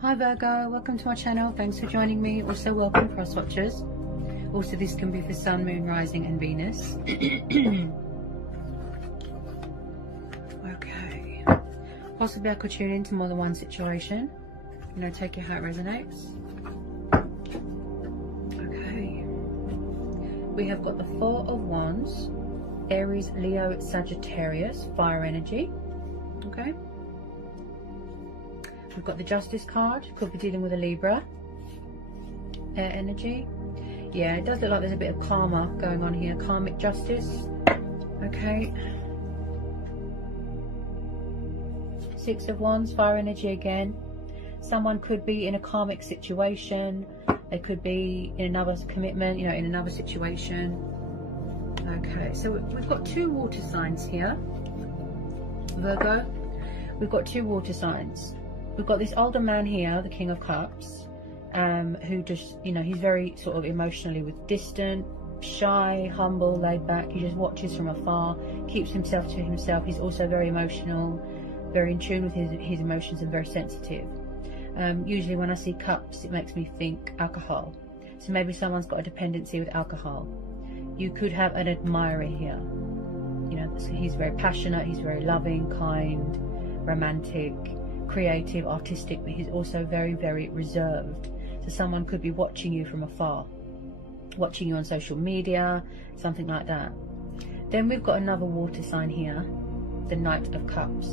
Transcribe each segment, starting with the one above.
Hi Virgo, welcome to my channel. Thanks for joining me. Also welcome cross watchers. Also this can be for Sun, Moon, Rising and Venus. Okay. Possibly I could tune into more than one situation. You know, take it how it resonates. Okay. We have got the Four of Wands, Aries, Leo, Sagittarius, fire energy. Okay. We've got the Justice card, could be dealing with a Libra, air energy. Yeah, it does look like there's a bit of karma going on here, karmic justice. Okay. Six of Wands, fire energy again. Someone could be in a karmic situation. They could be in another commitment, you know, in another situation. Okay, so we've got two water signs here, Virgo. We've got two water signs. We've got this older man here, the King of Cups, who just, you know, he's very sort of emotionally distant, shy, humble, laid back. He just watches from afar, keeps himself to himself. He's also very emotional, very in tune with his emotions and very sensitive. Usually when I see cups, it makes me think alcohol. So maybe someone's got a dependency with alcohol. You could have an admirer here. You know, he's very passionate, he's very loving, kind, romantic, creative, artistic, but he's also very, very reserved. So someone could be watching you from afar, watching you on social media, something like that. Then we've got another water sign here, the Knight of Cups.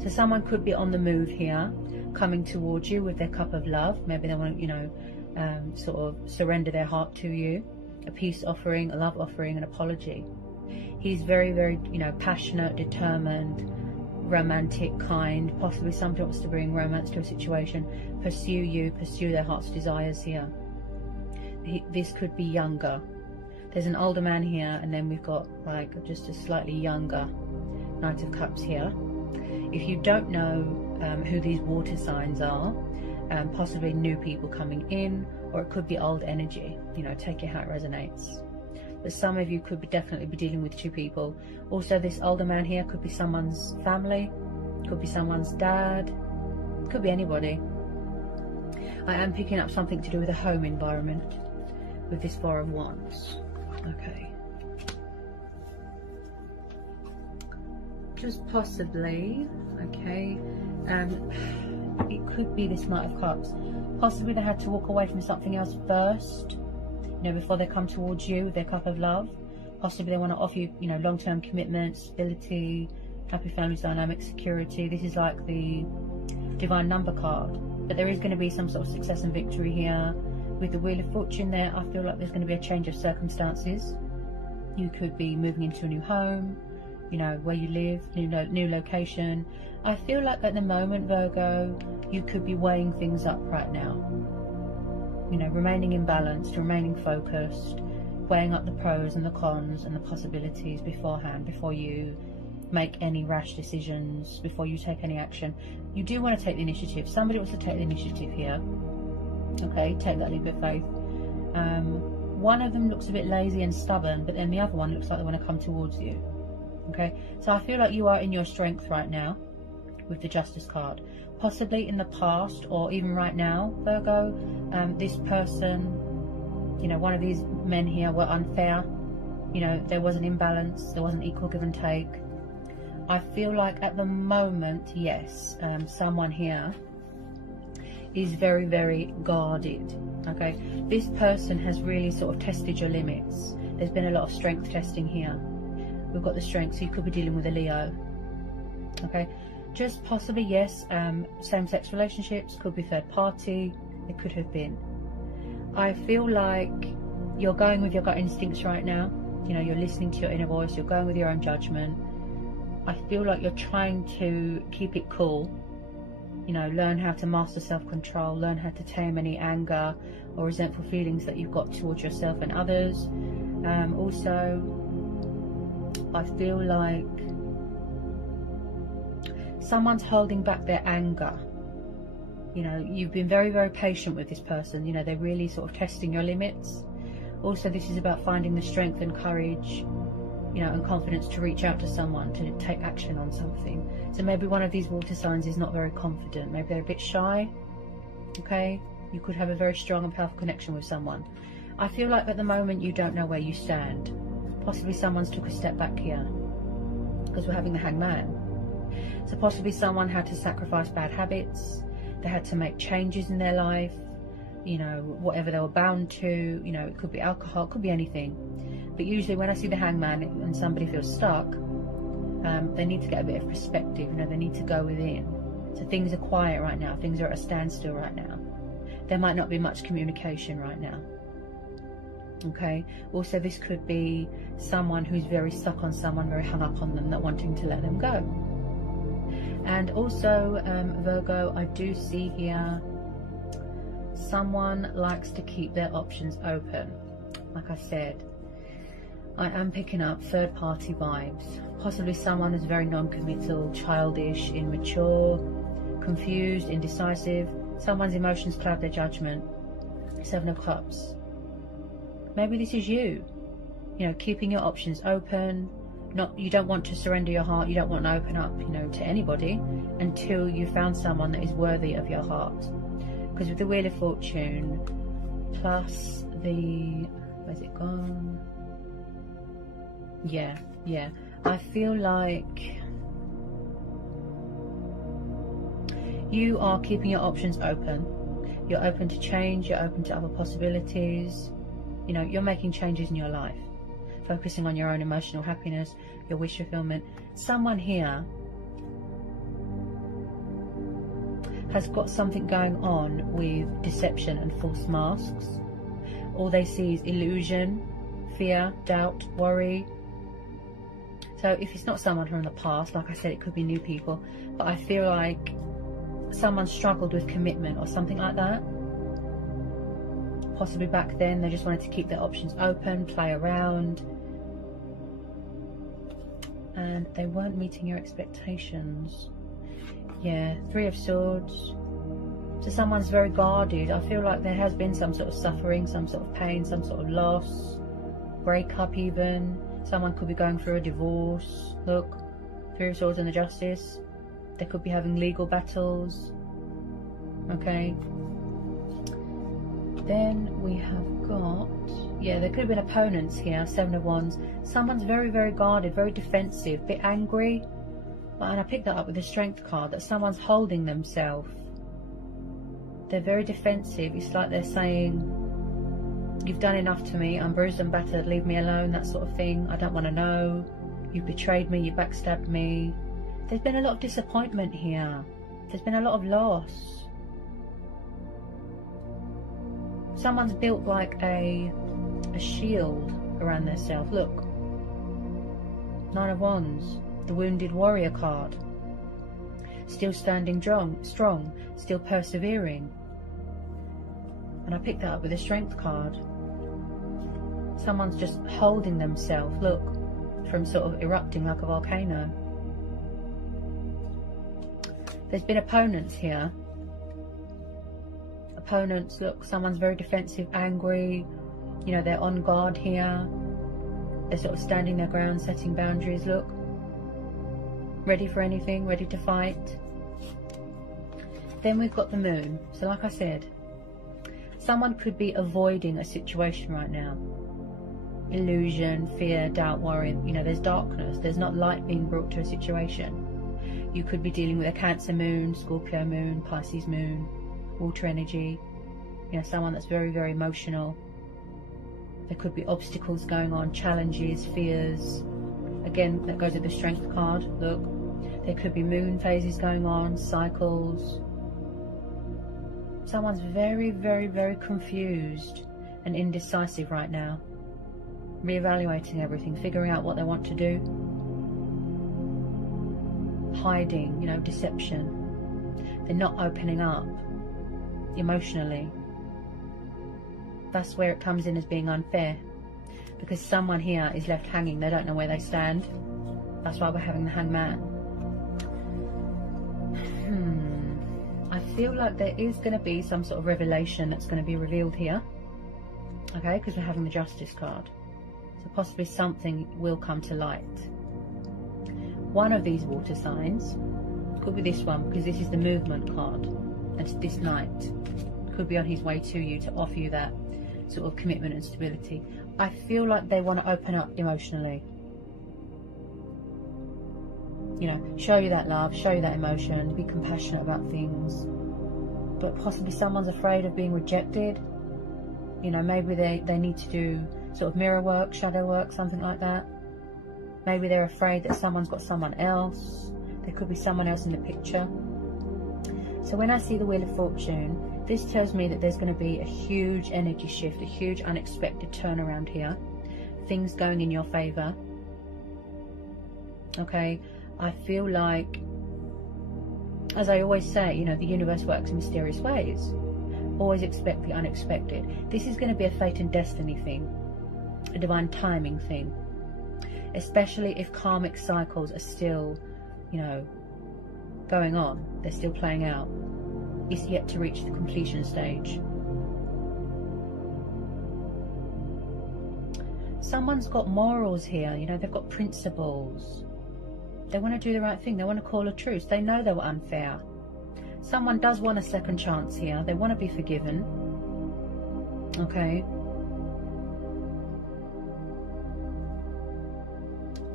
So someone could be on the move here, coming towards you with their cup of love. Maybe they want to, you know, sort of surrender their heart to you. A peace offering, a love offering, an apology. He's very, very, you know, passionate, determined, romantic, kind. Possibly somebody wants to bring romance to a situation, pursue you, pursue their heart's desires here. This could be younger. There's an older man here, and then we've got like just a slightly younger Knight of Cups here. If you don't know who these water signs are, possibly new people coming in, or it could be old energy. You know, take it how it resonates. But some of you could definitely be dealing with two people. Also, this older man here could be someone's family, could be someone's dad, could be anybody. I am picking up something to do with a home environment with this Four of Wands. Okay. Just possibly, okay, it could be this Knight of Cups. Possibly they had to walk away from something else first, you know, before they come towards you with their cup of love. Possibly they want to offer you, you know, long-term commitment, stability, happy family dynamic, security. This is like the divine number card. But there is going to be some sort of success and victory here. With the Wheel of Fortune there, I feel like there's going to be a change of circumstances. You could be moving into a new home, you know, where you live, new location. I feel like at the moment, Virgo, you could be weighing things up right now. You know, remaining in balance, remaining focused, weighing up the pros and the cons and the possibilities beforehand, before you make any rash decisions, before you take any action. You do want to take the initiative. Somebody wants to take the initiative here. Okay, take that leap of faith. One of them looks a bit lazy and stubborn, but then the other one looks like they want to come towards you. Okay, so I feel like you are in your strength right now with the Justice card. Possibly in the past or even right now, Virgo, this person, you know, one of these men here were unfair. You know, there was an imbalance, there wasn't equal give and take. I feel like at the moment, yes, someone here is very, very guarded. Okay, this person has really sort of tested your limits. There's been a lot of strength testing here. We've got the strength, so you could be dealing with a Leo. Okay, just possibly, yes, same-sex relationships, could be third party, it could have been. I feel like you're going with your gut instincts right now. You know, you're listening to your inner voice, you're going with your own judgment. I feel like you're trying to keep it cool. You know, learn how to master self-control, learn how to tame any anger or resentful feelings that you've got towards yourself and others. Also, I feel like someone's holding back their anger. You know, you've been very, very patient with this person. You know, they're really sort of testing your limits. Also, this is about finding the strength and courage, you know, and confidence to reach out to someone, to take action on something. So maybe one of these water signs is not very confident. Maybe they're a bit shy. Okay, you could have a very strong and powerful connection with someone. I feel like at the moment you don't know where you stand. Possibly someone's took a step back here, because we're having the Hangman. So possibly someone had to sacrifice bad habits. They had to make changes in their life, you know, whatever they were bound to. You know, it could be alcohol, it could be anything. But usually when I see the Hangman and somebody feels stuck, they need to get a bit of perspective. You know, they need to go within. So things are quiet right now. Things are at a standstill right now. There might not be much communication right now. Okay. Also, this could be someone who's very stuck on someone, very hung up on them, not wanting to let them go. And also, Virgo, I do see here someone likes to keep their options open. Like I said, I am picking up third-party vibes. Possibly someone who's very non-committal, childish, immature, confused, indecisive. Someone's emotions cloud their judgment. 7 of Cups. Maybe this is you. You know, keeping your options open. You don't want to surrender your heart. You don't want to open up, you know, to anybody until you found someone that is worthy of your heart. Because with the Wheel of Fortune plus the, where's it gone? Yeah. I feel like you are keeping your options open. You're open to change. You're open to other possibilities. You know, you're making changes in your life, focusing on your own emotional happiness, your wish fulfillment. Someone here has got something going on with deception and false masks. All they see is illusion, fear, doubt, worry. So if it's not someone from the past, like I said, it could be new people, but I feel like someone struggled with commitment or something like that. Possibly back then they just wanted to keep their options open, play around, and they weren't meeting your expectations. Yeah, 3 of Swords. So someone's very guarded. I feel like there has been some sort of suffering, some sort of pain, some sort of loss, breakup even. Someone could be going through a divorce. Look, 3 of Swords and the Justice. They could be having legal battles. Okay. Then we have got, yeah, there could have been opponents here. 7 of Wands. Someone's very, very guarded, very defensive, a bit angry. And I picked that up with the Strength card, that someone's holding themselves. They're very defensive. It's like they're saying, you've done enough to me, I'm bruised and battered, leave me alone, that sort of thing. I don't want to know. You've betrayed me, you backstabbed me. There's been a lot of disappointment here. There's been a lot of loss. Someone's built like a shield around themselves. Look. 9 of Wands. The Wounded Warrior card. Still standing strong. Still persevering. And I picked that up with the Strength card. Someone's just holding themselves, look, from sort of erupting like a volcano. There's been opponents here. Opponents, look, someone's very defensive, angry. You know, they're on guard here. They're sort of standing their ground, setting boundaries, look. Ready for anything, ready to fight. Then we've got the Moon. So like I said, someone could be avoiding a situation right now. Illusion, fear, doubt, worry. You know, there's darkness. There's not light being brought to a situation. You could be dealing with a Cancer Moon, Scorpio Moon, Pisces Moon, water energy. You know, someone that's very, very emotional. There could be obstacles going on, challenges, fears. Again, that goes with the Strength card. Look, there could be moon phases going on, cycles. Someone's very, very, very confused and indecisive right now. Reevaluating everything, figuring out what they want to do. Hiding, you know, deception. They're not opening up emotionally. That's where it comes in as being unfair. Because someone here is left hanging. They don't know where they stand. That's why we're having the Hangman. I feel like there is going to be some sort of revelation that's going to be revealed here. Okay, because we're having the Justice card. So possibly something will come to light. One of these water signs, could be this one, because this is the movement card, and it's this knight, could be on his way to you to offer you that sort of commitment and stability. I feel like they want to open up emotionally. You know, show you that love, show you that emotion, be compassionate about things. But possibly someone's afraid of being rejected. You know, maybe they need to do sort of mirror work, shadow work, something like that. Maybe they're afraid that someone's got someone else. There could be someone else in the picture. So when I see the Wheel of Fortune, this tells me that there's going to be a huge energy shift, a huge unexpected turnaround here. Things going in your favour. Okay, I feel like, as I always say, you know, the universe works in mysterious ways. Always expect the unexpected. This is going to be a fate and destiny thing, a divine timing thing. Especially if karmic cycles are still, you know, going on. They're still playing out. It's yet to reach the completion stage. Someone's got morals here, you know, they've got principles. They want to do the right thing. They want to call a truce. They know they were unfair. Someone does want a second chance here. They want to be forgiven. Okay.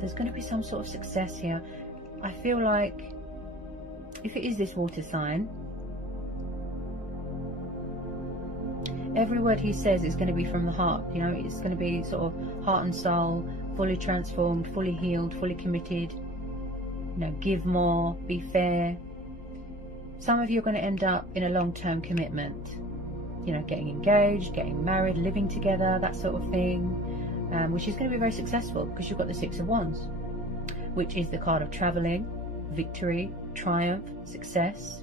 There's going to be some sort of success here. I feel like if it is this water sign, every word he says is going to be from the heart. You know, it's going to be sort of heart and soul, fully transformed, fully healed, fully committed. You know, give more, be fair. Some of you are going to end up in a long-term commitment. You know, getting engaged, getting married, living together, that sort of thing, which is going to be very successful because you've got the Six of Wands, which is the card of traveling, victory, triumph, success.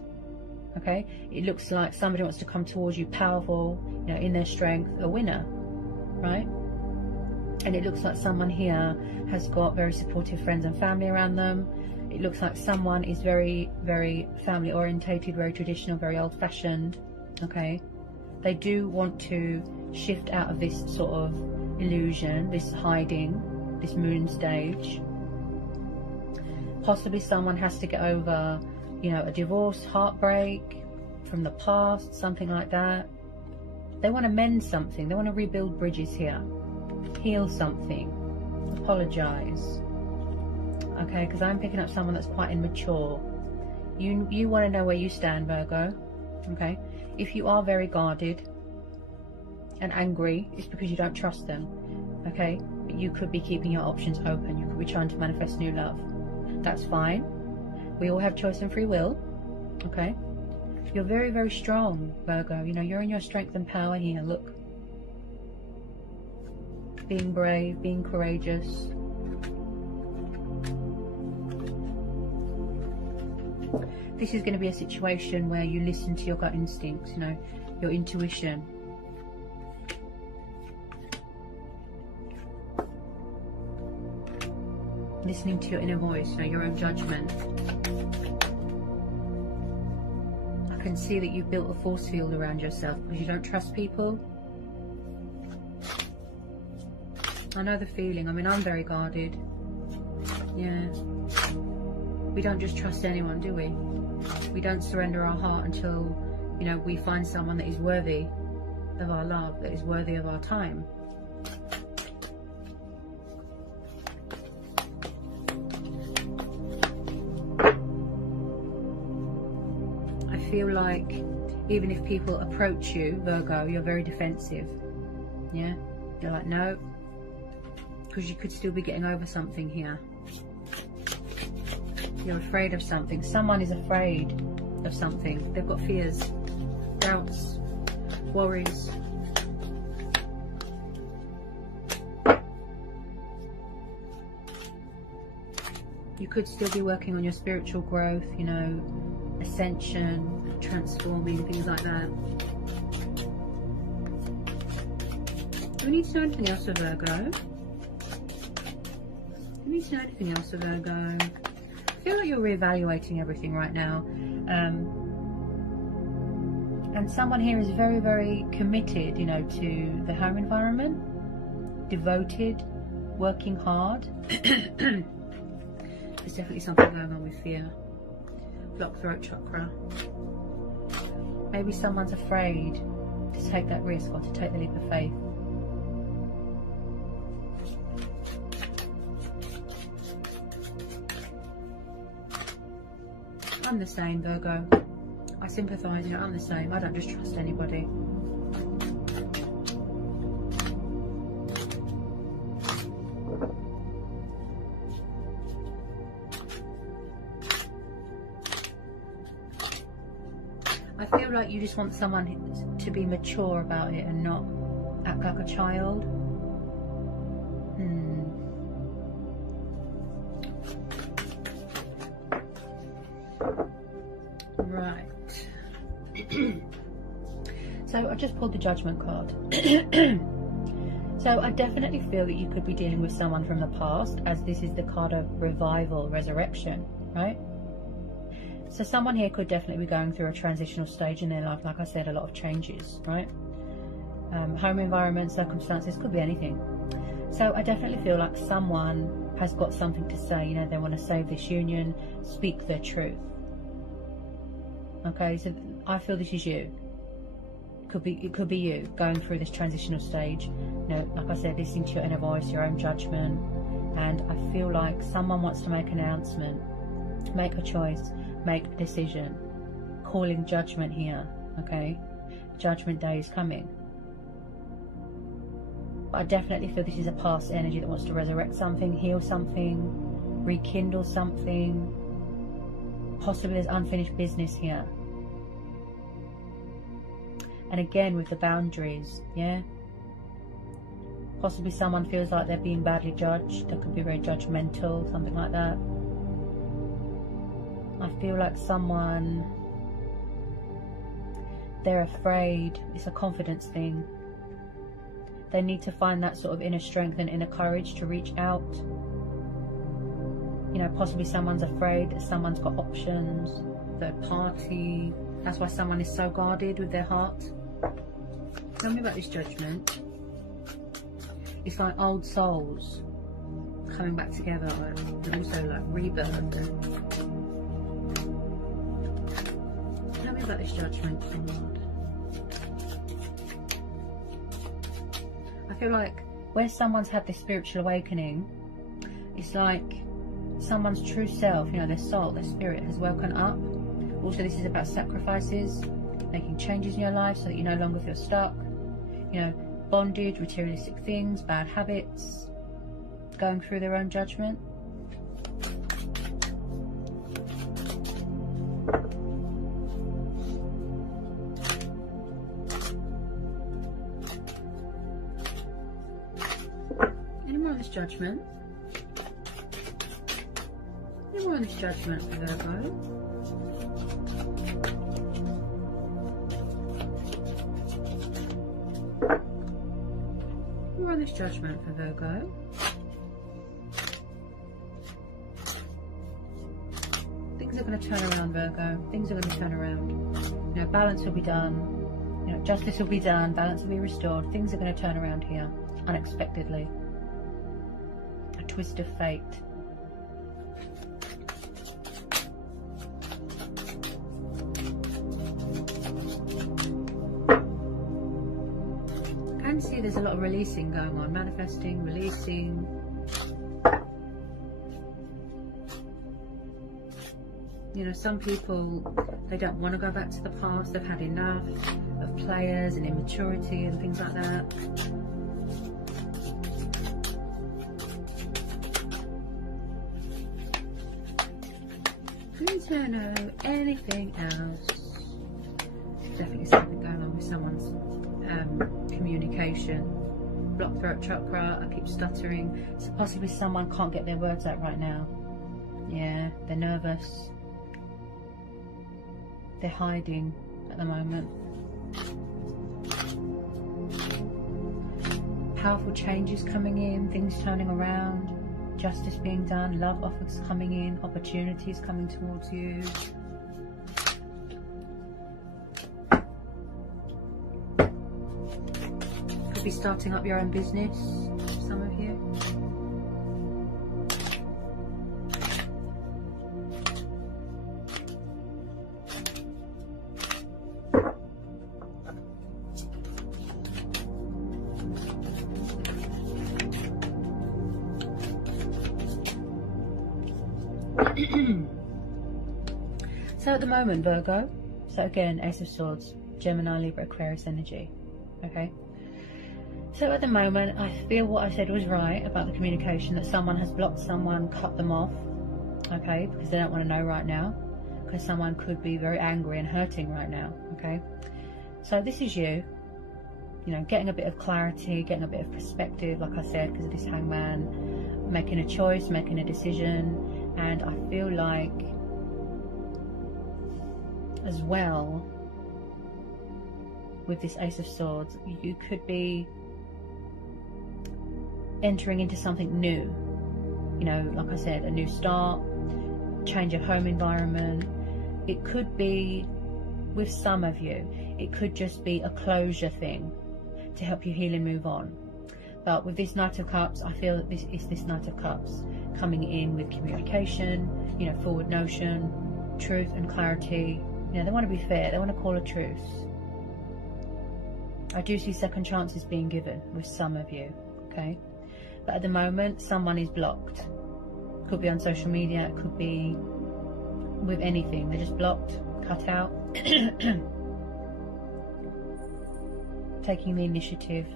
Okay, it looks like somebody wants to come towards you powerful, you know, in their strength, a winner, right? And it looks like someone here has got very supportive friends and family around them. It looks like someone is very, very family orientated, very traditional, very old fashioned. Okay, they do want to shift out of this sort of illusion, this hiding, this moon stage. Possibly someone has to get over, you know, a divorce, heartbreak from the past, something like that. They want to mend something. They want to rebuild bridges here, heal something, apologize. Okay, because I'm picking up someone that's quite immature. You want to know where you stand, Virgo. Okay, if you are very guarded and angry, it's because you don't trust them. Okay, but you could be keeping your options open. You could be trying to manifest new love. That's fine. We all have choice and free will. Okay, you're very, very strong, Virgo. You know, you're in your strength and power here. Look, being brave, being courageous. This is going to be a situation where you listen to your gut instincts, you know, your intuition. Listening to your inner voice, you know, your own judgment. I can see that you've built a force field around yourself because you don't trust people. I know the feeling. I mean, I'm very guarded. Yeah. We don't just trust anyone, do we? We don't surrender our heart until, you know, we find someone that is worthy of our love, that is worthy of our time. I feel like even if people approach you, Virgo, you're very defensive. Yeah? You're like, no, because you could still be getting over something here. You're afraid of something. Someone is afraid of something. They've got fears, doubts, worries. You could still be working on your spiritual growth, you know, ascension, transforming, things like that. Do we need to know anything else of Virgo? Do we need to know anything else of Virgo? I feel like you're reevaluating everything right now. And someone here is very, very committed, you know, to the home environment, devoted, working hard. There's definitely something going on with fear. Blocked throat chakra. Maybe someone's afraid to take that risk or to take the leap of faith. I'm the same, Virgo. I sympathise, you know, I'm the same. I don't just trust anybody. I feel like you just want someone to be mature about it and not act like a child. Right. So I just pulled the Judgment card. So I definitely feel that you could be dealing with someone from the past, as this is the card of revival, resurrection, right? So someone here could definitely be going through a transitional stage in their life. Like I said, a lot of changes, right? Home environment, circumstances, could be anything. So I definitely feel like someone has got something to say. You know, they want to save this union, speak their truth. Okay, so I feel this is you. It could be you going through this transitional stage. You know, like I said, listening to your inner voice, your own judgment. And I feel like someone wants to make an announcement, make a choice, make a decision, calling judgment here. Okay, Judgment Day is coming. But I definitely feel this is a past energy that wants to resurrect something, heal something, rekindle something. Possibly there's unfinished business here. And again with the boundaries, yeah. Possibly someone feels like they're being badly judged. They could be very judgmental, something like that. I feel like someone, they're afraid. It's a confidence thing. They need to find that sort of inner strength and inner courage to reach out. You know, possibly someone's afraid that someone's got options, third party. That's why someone is so guarded with their heart. Tell me about this Judgment. It's like old souls coming back together, and also like rebirth. Tell me about this Judgment, Lord. I feel like where someone's had this spiritual awakening, it's like someone's true self, you know, their soul, their spirit has woken up. Also, this is about sacrifices, making changes in your life so that you no longer feel stuck. You know, bondage, materialistic things, bad habits, going through their own judgment. Any more on this Judgment? Any more on this Judgment for Virgo? More on this Judgment for Virgo. Things are going to turn around, Virgo. Things are going to turn around. You know, balance will be done. You know, justice will be done. Balance will be restored. Things are going to turn around here unexpectedly. A twist of fate. I can see there's a lot of releasing going on, manifesting, releasing. You know, some people, they don't want to go back to the past. They've had enough of players and immaturity and things like that. Please don't know anything else. Definitely something going on with someone's communication. Blocked throat chakra. I keep stuttering. So possibly someone can't get their words out right now. Yeah, they're nervous. They're hiding at the moment. Powerful changes coming in, things turning around, justice being done, love offers coming in, opportunities coming towards you. Could be starting up your own business, some of you. So at the moment, Virgo, so again, Ace of Swords, Gemini, Libra, Aquarius energy, okay? So at the moment, I feel what I said was right about the communication, that someone has blocked someone, cut them off, okay, because they don't want to know right now, because someone could be very angry and hurting right now, okay? So this is you know, getting a bit of clarity, getting a bit of perspective, like I said, because of this Hangman, making a choice, making a decision. And I feel like as well with this Ace of Swords, you could be entering into something new, you know, like I said, a new start, change of home environment. It could be, with some of you, it could just be a closure thing to help you heal and move on. But with this Knight of Cups, I feel that this is this Knight of Cups coming in with communication, you know, forward notion, truth and clarity. You know, they want to be fair, they want to call a truce. I do see second chances being given with some of you, okay? But at the moment, someone is blocked. Could be on social media, it could be with anything. They're just blocked, cut out. Taking the initiative,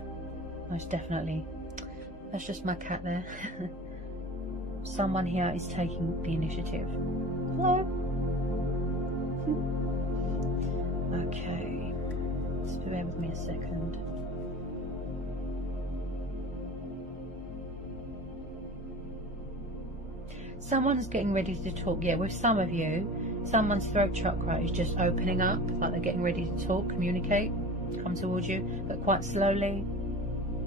most definitely. That's just my cat there. Someone here is taking the initiative. Hello. Okay, just bear with me a second. Someone's getting ready to talk. Yeah, with some of you, someone's throat chakra is just opening up, like they're getting ready to talk, communicate, come towards you, but quite slowly.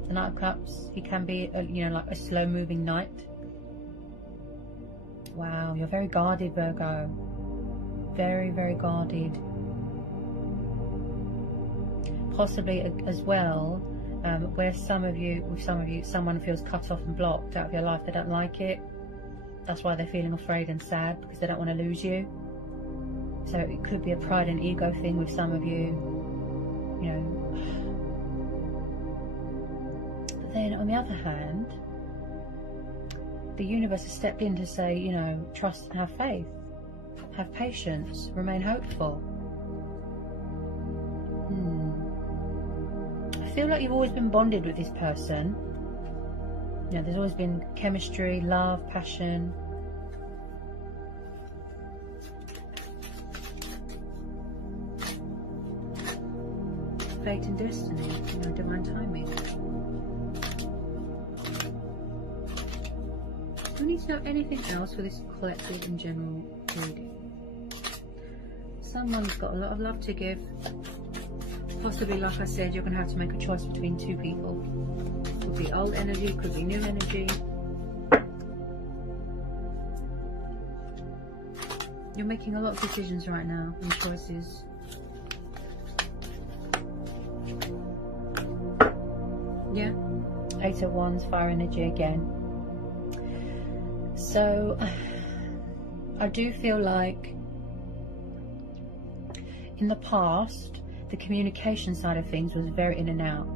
The Knight of Cups, he can be, you know, like a slow moving knight. Wow, you're very guarded, Virgo. Very, very guarded. Possibly as well, where with some of you, someone feels cut off and blocked out of your life. They don't like it. That's why they're feeling afraid and sad, because they don't want to lose you. So it could be a pride and ego thing with some of you, you know. But then on the other hand, the universe has stepped in to say, you know, trust and have faith, have patience, remain hopeful. I feel like you've always been bonded with this person. You know, there's always been chemistry, love, passion. Fate and destiny, you know, divine timing. Do we need to know anything else for this collective and general reading? Someone's got a lot of love to give. Possibly, like I said, you're going to have to make a choice between two people. Could be old energy, could be new energy. You're making a lot of decisions right now and choices. Yeah, Eight of Wands, fire energy again. So I do feel like in the past, the communication side of things was very in and out,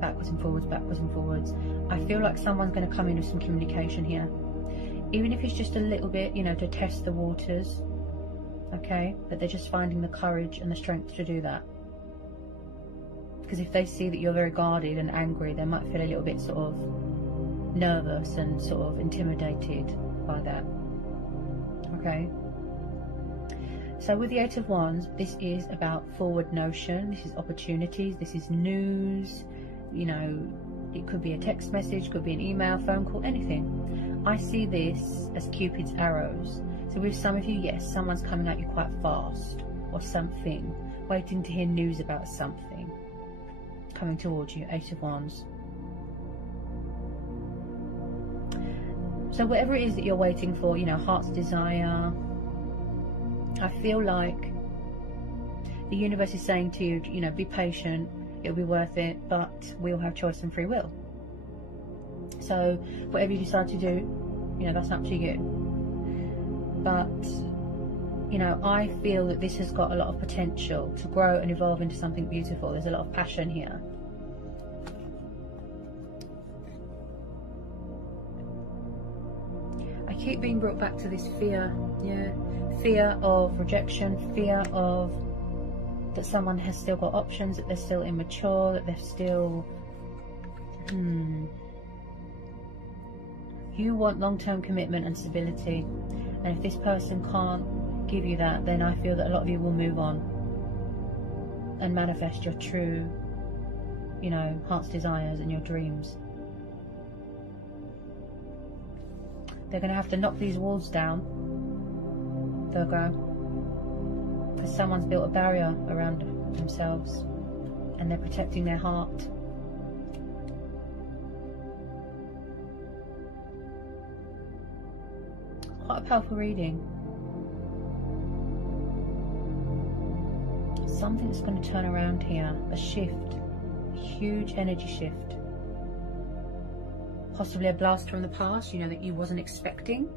backwards and forwards, backwards and forwards. I feel like someone's going to come in with some communication here, even if it's just a little bit, you know, to test the waters, okay? But they're just finding the courage and the strength to do that. Because if they see that you're very guarded and angry, they might feel a little bit sort of nervous and sort of intimidated by that, okay? So with the Eight of Wands, this is about forward notion, this is opportunities, this is news, you know, it could be a text message, could be an email, phone call, anything. I see this as Cupid's arrows. So with some of you, yes, someone's coming at you quite fast, or something, waiting to hear news about something, coming towards you, Eight of Wands. So whatever it is that you're waiting for, you know, heart's desire, I feel like the universe is saying to you, you know, be patient, it'll be worth it, but we all have choice and free will. So whatever you decide to do, you know, that's up to you. But, you know, I feel that this has got a lot of potential to grow and evolve into something beautiful. There's a lot of passion here. I keep being brought back to this fear. Yeah, fear of rejection, fear of that someone has still got options, that they're still immature, that they're still you want long-term commitment and stability, and if this person can't give you that, then I feel that a lot of you will move on and manifest your true, you know, heart's desires and your dreams. They're going to have to knock these walls down, Virgo, because someone's built a barrier around themselves and they're protecting their heart. Quite a powerful reading. Something's going to turn around here, a shift, a huge energy shift. Possibly a blast from the past, you know, that you wasn't expecting.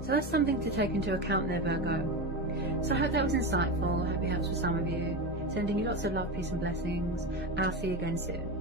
So that's something to take into account there, Virgo. So I hope that was insightful. I hope it helps for some of you. Sending you lots of love, peace and blessings. And I'll see you again soon.